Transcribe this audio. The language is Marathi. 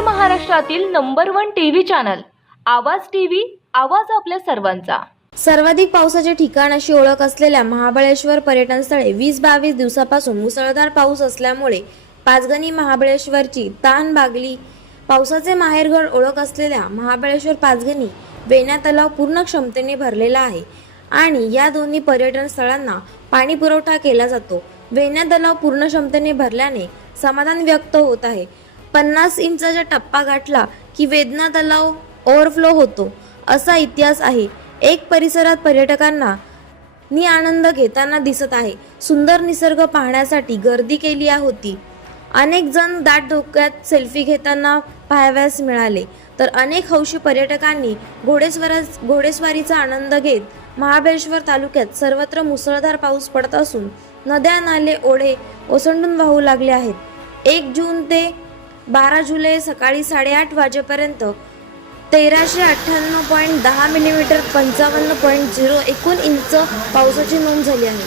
महाराष्ट्रातील number one TV channel. Awaaz TV आवाज आपल्या सर्वांचा. सर्वाधिक पावसाचे ठिकाण अशी ओळख असलेल्या महाबळेश्वर पर्यटन स्थळे वीस बावीस दिवसापासून मुसळधार पाऊस असल्यामुळे पाचगणी महाबळेश्वरची तान बागली. पावसाचे माहेरघर ओळख असलेल्या महाबळेश्वर पाचगणी वेण्या तलाव पूर्ण क्षमतेने भरलेला आहे आणि या दोन्ही पर्यटन स्थळांना पाणी पुरवठा केला जातो. वेण्या तलाव पूर्ण क्षमतेने भरल्याने समाधान व्यक्त होत आहे. पन्नास इंचाचा टप्पा गाठला की वेदना तलाव ओव्हरफ्लो होतो असा इतिहास आहे. एक परिसरात पर्यटकांना नि आनंद घेताना दिसत आहे. सुंदर निसर्ग पाहण्यासाठी गर्दी केली होती. अनेक जण दाट धोक्यात सेल्फी घेताना पाहाव्यास मिळाले. तर अनेक हौशी पर्यटकांनी घोडेस्वारा घोडेस्वारीचा आनंद घेत महाबळेश्वर तालुक्यात सर्वत्र मुसळधार पाऊस पडत असून नद्या नाले ओढे ओसंडून वाहू लागले आहेत. एक जून ते बारा जुलै सकाळी साडेआठ वाजेपर्यंत तेराशे अठ्ठ्याण्णव पॉईंट दहा मिलीमीटर पंचावन्न पॉईंट झिरो एकूण इंच पावसाची नोंद झाली आहे.